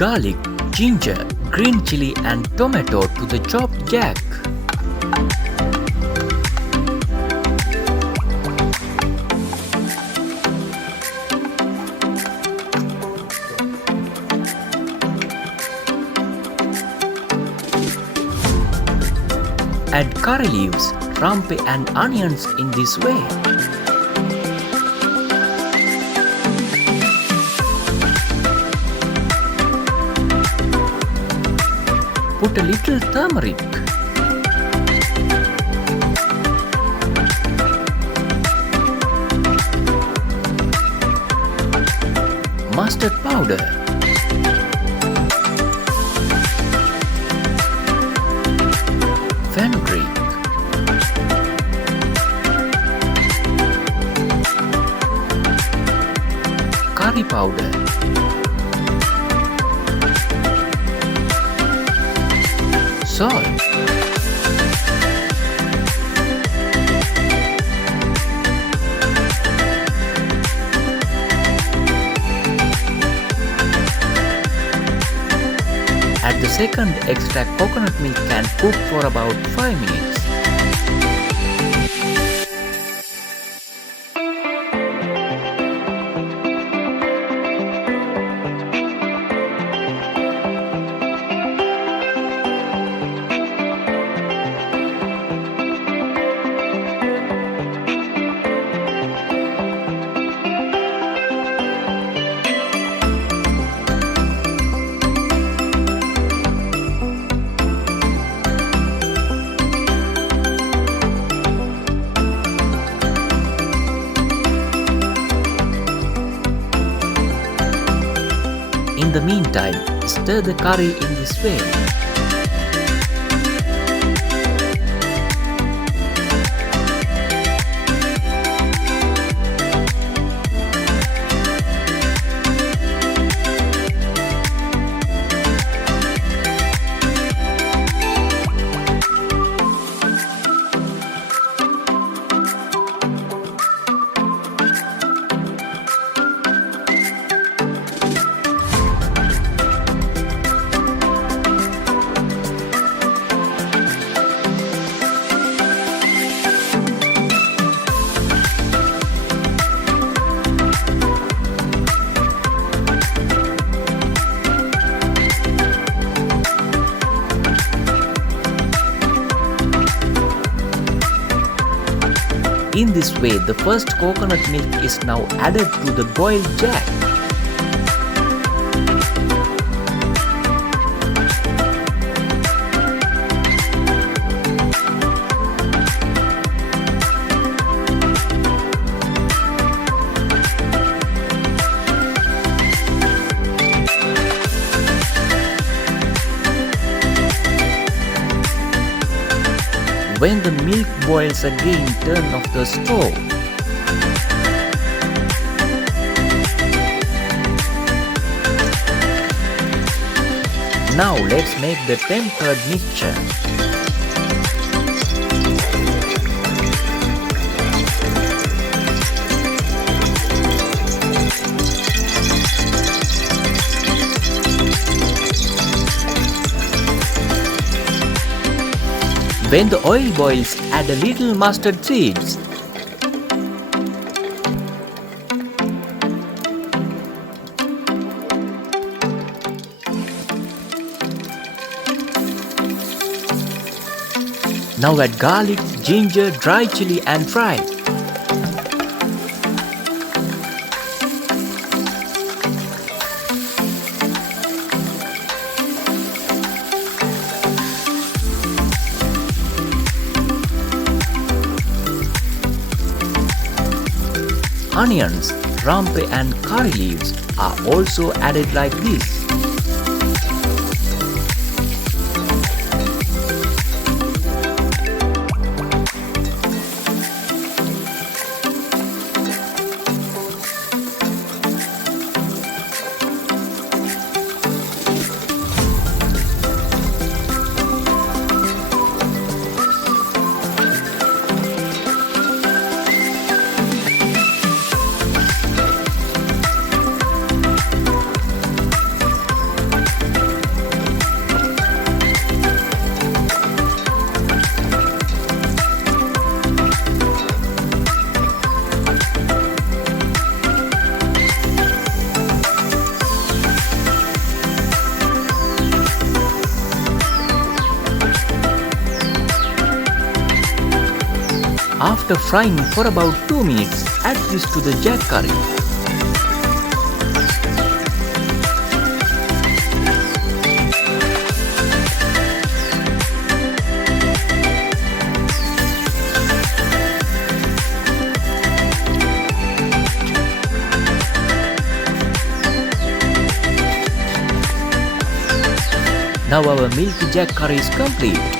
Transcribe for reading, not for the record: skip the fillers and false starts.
garlic, ginger, green chili and tomato to the chopped jack. Add curry leaves, rampe and onions in this way. Put a little turmeric. Mustard powder. Fenugreek. Curry powder. Salt. Add the second extract coconut milk and cook for about 5 minutes. In the meantime, stir the curry in this way. In this way, the first coconut milk is now added to the boiled jack. When the milk boils again, turn off the stove. Now let's make the tempered mixture. When the oil boils, add a little mustard seeds. Now add garlic, ginger, dry chili and fry. Onions, rampe and curry leaves are also added like this. After frying for about 2 minutes, add this to the jack curry. Now our milky jack curry is complete.